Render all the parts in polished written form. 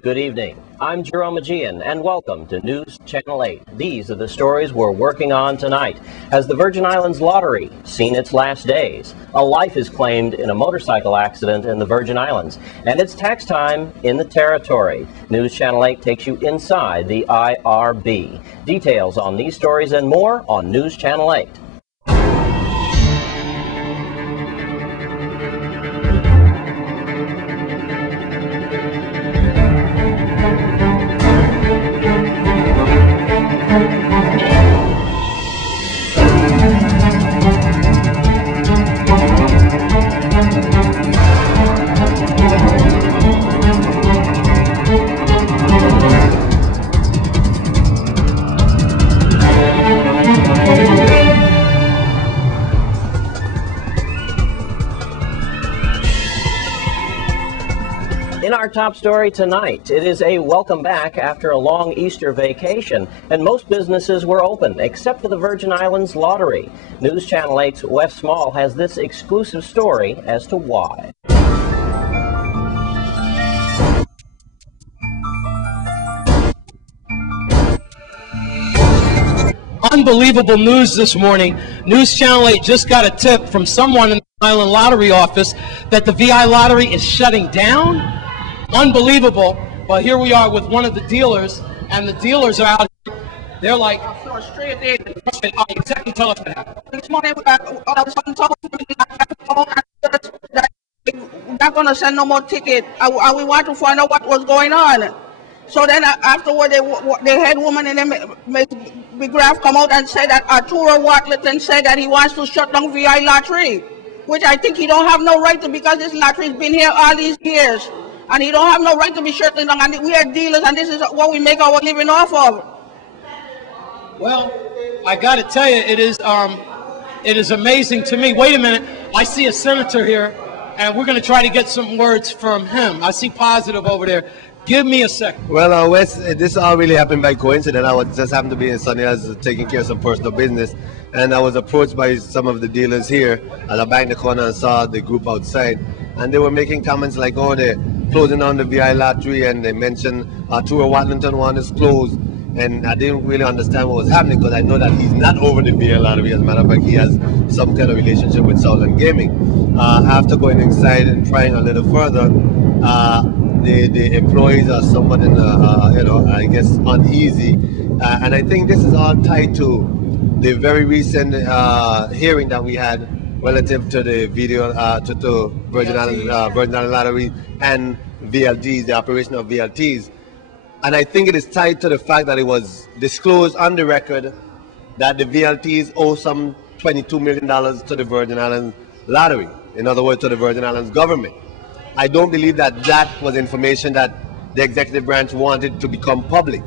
Good evening. I'm Jerome Aegean, and welcome to News Channel 8. These are the stories we're working on tonight. Has the Virgin Islands Lottery seen its last days? A life is claimed in a motorcycle accident in the Virgin Islands, and it's tax time in the territory. News Channel 8 takes you inside the IRB. Details on these stories and more on News Channel 8. In our top story tonight, it is a welcome back after a long Easter vacation, and most businesses were open except for the Virgin Islands Lottery. News Channel 8's Wes Small has this exclusive story as to why. Unbelievable news this morning. News Channel 8 just got a tip from someone in the Island Lottery office that the VI Lottery is shutting down. Unbelievable. But here we are with one of the dealers, and the dealers are out here. They're like, straight in. Exactly, tell us what happened. This morning, all of a sudden, told me that we're not going to send no more ticket. And we want to find out what was going on. So then afterward, the head woman in Ms. McGrath come out and say that Arturo Watleton said that he wants to shut down VI Lottery, which I think he don't have no right to, because this lottery's been here all these years. And he don't have no right to be shutting down. And we are dealers, and this is what we make our living off of. Well, I got to tell you, it is amazing to me. Wait a minute. I see a senator here, and we're going to try to get some words from him. I see Positive over there. Give me a second. Well, Wes, this all really happened by coincidence. I was just happened to be in Sunny Hills taking care of some personal business, and I was approached by some of the dealers here as I backed the corner and saw the group outside, and they were making comments like, oh, they're closing on the VI Lottery, and they mentioned Arturo Watleton one is closed, and I didn't really understand what was happening, because I know that he's not over the VI Lottery. As a matter of fact, he has some kind of relationship with Southern Gaming. After going inside and trying a little further, the employees are somewhat in I guess uneasy, and I think this is all tied to the very recent hearing that we had relative to the video to Virgin Island Lottery and VLTs, the operation of VLTs. And I think it is tied to the fact that it was disclosed on the record that the VLTs owe some $22 million to the Virgin Islands Lottery, in other words, to the Virgin Islands government. I don't believe that that was information that the executive branch wanted to become public.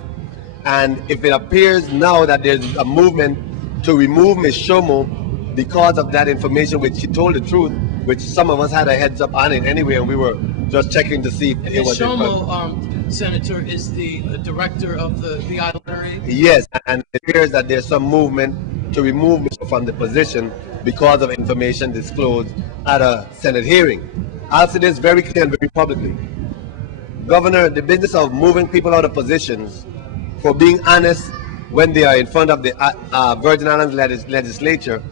And if it appears now that there's a movement to remove Ms. Shomo because of that information, which she told the truth, which some of us had a heads up on it anyway, and we were just checking to see if it was. Shomo, Senator, is the director of the VI Lottery? Yes, and it appears that there's some movement to remove Ms. from the position because of information disclosed at a Senate hearing. I'll say this very clear and very publicly. Governor, the business of moving people out of positions for being honest when they are in front of the Virgin Islands legislature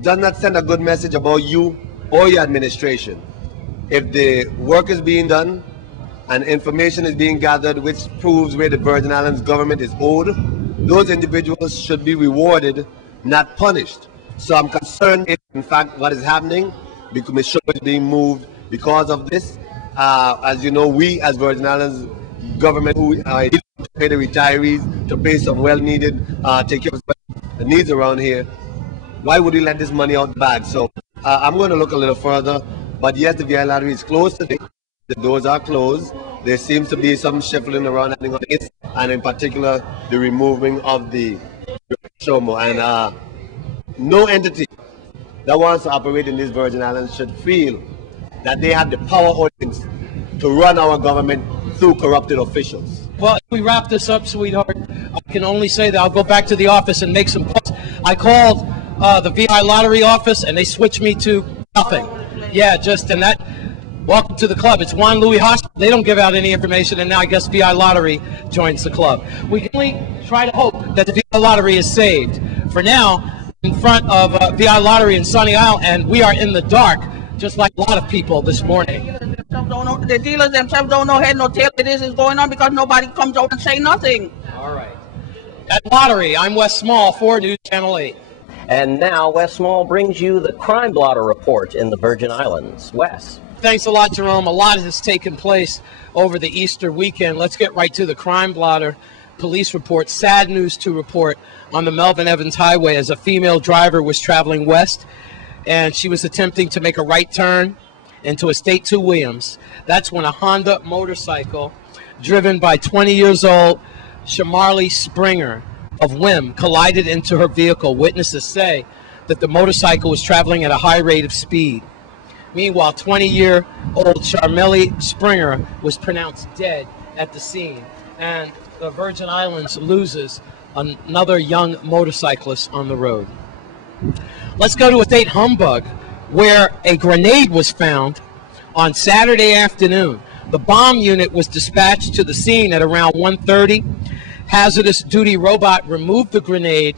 does not send a good message about you or your administration. If the work is being done and information is being gathered which proves where the Virgin Islands government is owed, those individuals should be rewarded, not punished. So I'm concerned if in fact what is happening, because Ms. Shomo is being moved because of this. As you know, we as Virgin Islands government who are to pay the retirees, to pay some well-needed, take care of the needs around here, why would we let this money out the bag? So I'm going to look a little further. But yes, the VI Lottery is closed today. The doors are closed. There seems to be some shuffling around happening on it, and in particular, the removing of the Shomo. And no entity that wants to operate in these Virgin Islands should feel that they have the power audience to run our government through corrupted officials. Well, if we wrap this up, sweetheart, I can only say that I'll go back to the office and make some calls. I called the VI Lottery office, and they switched me to nothing. Yeah, just, and Welcome to the club. It's Juan Louis Hospital. They don't give out any information, and now I guess VI Lottery joins the club. We can only try to hope that the VI Lottery is saved. For now, in front of VI Lottery in Sunny Isle, and we are in the dark, just like a lot of people this morning. The dealers themselves don't know head nor tail what this is going on because nobody comes out and say nothing. All right. At Lottery, I'm Wes Small for News Channel 8. And now Wes Small brings you the crime blotter report in the Virgin Islands. Wes. Thanks a lot, Jerome. A lot has taken place over the Easter weekend. Let's get right to the crime blotter police report. Sad news to report on the Melvin Evans Highway as a female driver was traveling west, and she was attempting to make a right turn into Estate 2 Williams. That's when a Honda motorcycle driven by 20 years old Shamarly Springer of Wim collided into her vehicle. Witnesses say that the motorcycle was traveling at a high rate of speed. Meanwhile, 20-year-old Shamarly Springer was pronounced dead at the scene, and the Virgin Islands loses another young motorcyclist on the road. Let's go to Estate Humbug, where a grenade was found on Saturday afternoon. The bomb unit was dispatched to the scene at around 1:30. Hazardous duty robot removed the grenade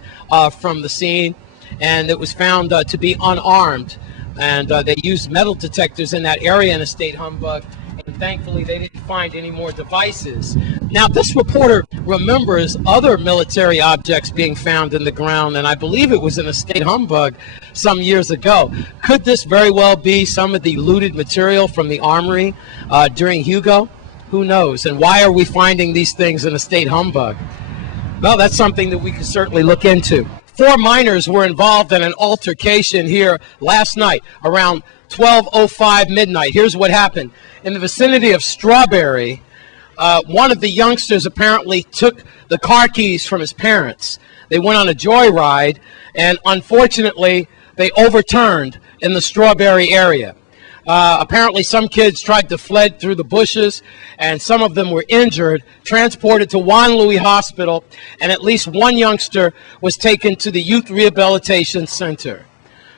from the scene, and it was found to be unarmed. And they used metal detectors in that area in Estate Humbug, and thankfully they didn't find any more devices. Now, this reporter remembers other military objects being found in the ground, and I believe it was in Estate Humbug some years ago. Could this very well be some of the looted material from the armory during Hugo? Who knows? And why are we finding these things in Estate Humbug? Well, that's something that we can certainly look into. 4 minors were involved in an altercation here last night around 12:05 midnight. Here's what happened. In the vicinity of Strawberry, one of the youngsters apparently took the car keys from his parents. They went on a joyride, and unfortunately, they overturned in the Strawberry area. Apparently, some kids tried to fled through the bushes, and some of them were injured, transported to Juan Louis Hospital, and at least one youngster was taken to the Youth Rehabilitation Center.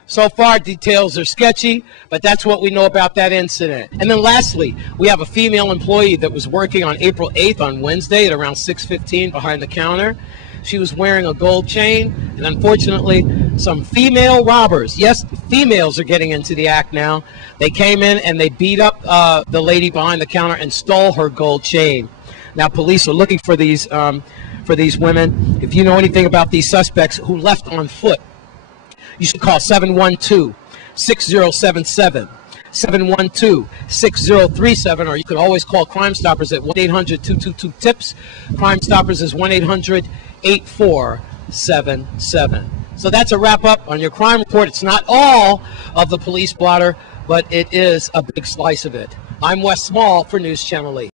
So far, details are sketchy, but that's what we know about that incident. And then lastly, we have a female employee that was working on April 8th on Wednesday at around 6:15 behind the counter. She was wearing a gold chain, and unfortunately, some female robbers, yes, females are getting into the act now. They came in and they beat up the lady behind the counter and stole her gold chain. Now, police are looking for these women. If you know anything about these suspects who left on foot, you should call 712-6077. 712-6037, or you could always call Crime Stoppers at 1-800-222-TIPS. Crime Stoppers is 1-800-8477. So that's a wrap up on your crime report. It's not all of the police blotter, but it is a big slice of it. I'm Wes Small for News Channel 8.